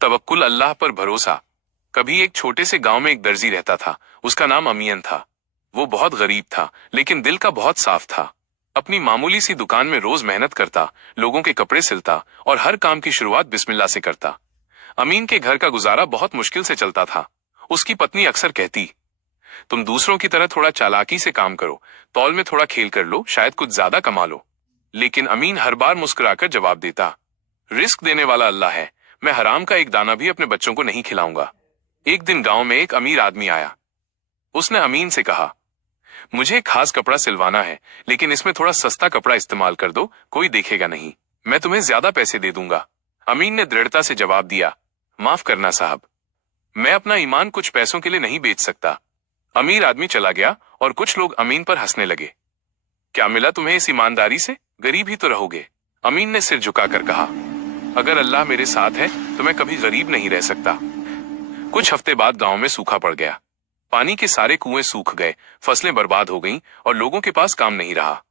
तवक्कुल अल्लाह पर भरोसा। कभी एक छोटे से गांव में एक दर्जी रहता था। उसका नाम अमीन था। वो बहुत गरीब था, लेकिन दिल का बहुत साफ था। अपनी मामूली सी दुकान में रोज मेहनत करता, लोगों के कपड़े सिलता और हर काम की शुरुआत बिस्मिल्लाह से करता। अमीन के घर का गुजारा बहुत मुश्किल से चलता था। उसकी पत्नी अक्सर कहती, तुम दूसरों की तरह थोड़ा चालाकी से काम करो, तौल में थोड़ा खेल कर लो, शायद कुछ ज्यादा कमा लो। लेकिन अमीन हर बार मुस्कुराकर जवाब देता, रिस्क देने वाला अल्लाह है, मैं हराम का एक दाना भी अपने बच्चों को नहीं खिलाऊंगा। एक दिन गांव में एक अमीर आदमी आया। उसने अमीन से कहा, मुझे एक खास कपड़ा सिलवाना है, लेकिन इसमें थोड़ा सस्ता कपड़ा इस्तेमाल कर दो, कोई देखेगा नहीं, मैं तुम्हें ज्यादा पैसे दे दूंगा। अमीन ने दृढ़ता से जवाब दिया, माफ करना साहब, मैं अपना ईमान कुछ पैसों के लिए नहीं बेच सकता। अमीर आदमी चला गया और कुछ लोग अमीन पर हंसने लगे। क्या मिला तुम्हें इस ईमानदारी से, गरीब ही तो रहोगे। अमीन ने सिर झुकाकर कहा, अगर अल्लाह मेरे साथ है तो मैं कभी गरीब नहीं रह सकता। कुछ हफ्ते बाद गांव में सूखा पड़ गया। पानी के सारे कुएं सूख गए, फसलें बर्बाद हो गईं और लोगों के पास काम नहीं रहा।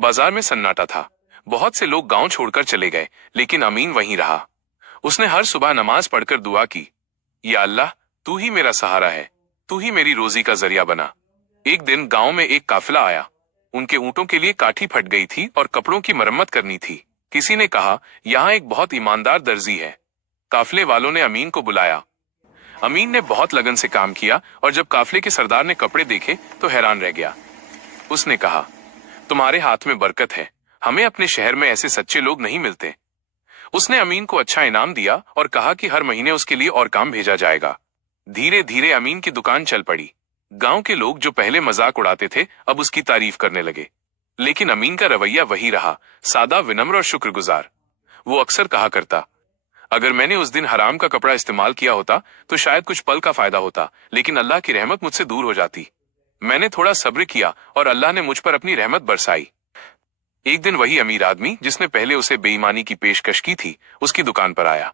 बाजार में सन्नाटा था। बहुत से लोग गांव छोड़कर चले गए, लेकिन अमीन वहीं रहा। उसने हर सुबह नमाज पढ़कर दुआ की, या अल्लाह, तू ही मेरा सहारा है, तू ही मेरी रोजी का जरिया बना। एक दिन गांव में एक काफिला आया। उनके ऊंटों के लिए काठी फट गई थी और कपड़ों की मरम्मत करनी थी। किसी ने कहा, यहाँ एक बहुत ईमानदार दर्जी है। काफिले वालों ने अमीन को बुलाया। अमीन ने बहुत लगन से काम किया और जब काफिले के सरदार ने कपड़े देखे तो हैरान रह गया। उसने कहा, तुम्हारे हाथ में बरकत है, हमें अपने शहर में ऐसे सच्चे लोग नहीं मिलते। उसने अमीन को अच्छा इनाम दिया और कहा कि हर महीने उसके लिए और काम भेजा जाएगा। धीरे धीरे अमीन की दुकान चल पड़ी। गांव के लोग जो पहले मजाक उड़ाते थे अब उसकी तारीफ करने लगे। लेकिन अमीन का रवैया वही रहा, सादा, विनम्र और शुक्रगुजार। वो अक्सर कहा करता, अगर मैंने उस दिन हराम का कपड़ा इस्तेमाल किया होता तो शायद कुछ पल का फायदा होता, लेकिन अल्लाह की रहमत मुझसे दूर हो जाती। मैंने थोड़ा सब्र किया और अल्लाह ने मुझ पर अपनी रहमत बरसाई। एक दिन वही अमीर आदमी जिसने पहले उसे बेईमानी की पेशकश की थी, उसकी दुकान पर आया।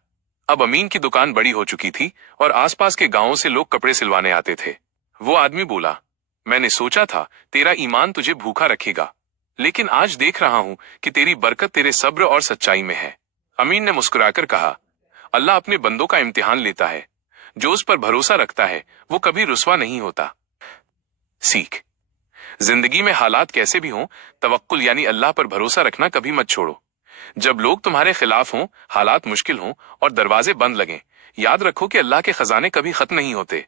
अब अमीन की दुकान बड़ी हो चुकी थी और आसपास के गांवों से लोग कपड़े सिलवाने आते थे। वो आदमी बोला, मैंने सोचा था तेरा ईमान तुझे भूखा रखेगा, लेकिन आज देख रहा हूं कि तेरी बरकत तेरे सब्र और सच्चाई में है। अमीन ने मुस्कुराकर कहा, अल्लाह अपने बंदों का इम्तिहान लेता है, जो उस पर भरोसा रखता है वो कभी रुस्वा नहीं होता। सीख, जिंदगी में हालात कैसे भी हों, तवक्कुल यानी अल्लाह पर भरोसा रखना कभी मत छोड़ो। जब लोग तुम्हारे खिलाफ हों, हालात मुश्किल हों और दरवाजे बंद लगें, याद रखो कि अल्लाह के खजाने कभी खत्म नहीं होते।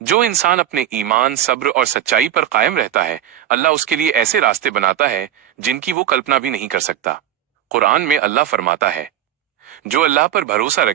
जो इंसान अपने ईमान, सब्र और सच्चाई पर कायम रहता है, अल्लाह उसके लिए ऐसे रास्ते बनाता है जिनकी वो कल्पना भी नहीं कर सकता। कुरान में अल्लाह फरमाता है, जो अल्लाह पर भरोसा रखे